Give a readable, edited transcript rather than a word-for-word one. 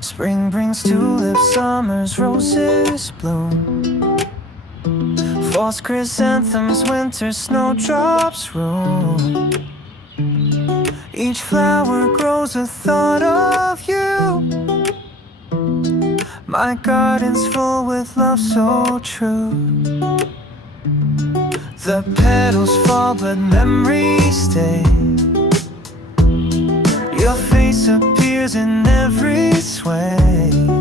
Spring brings tulips, summer's roses bloom. Fall's chrysanthemums, winter snowdrops roam. Each flower grows a thought of you. My garden's full with love so true. The petals fall but memories stay. Your face appears in every sway.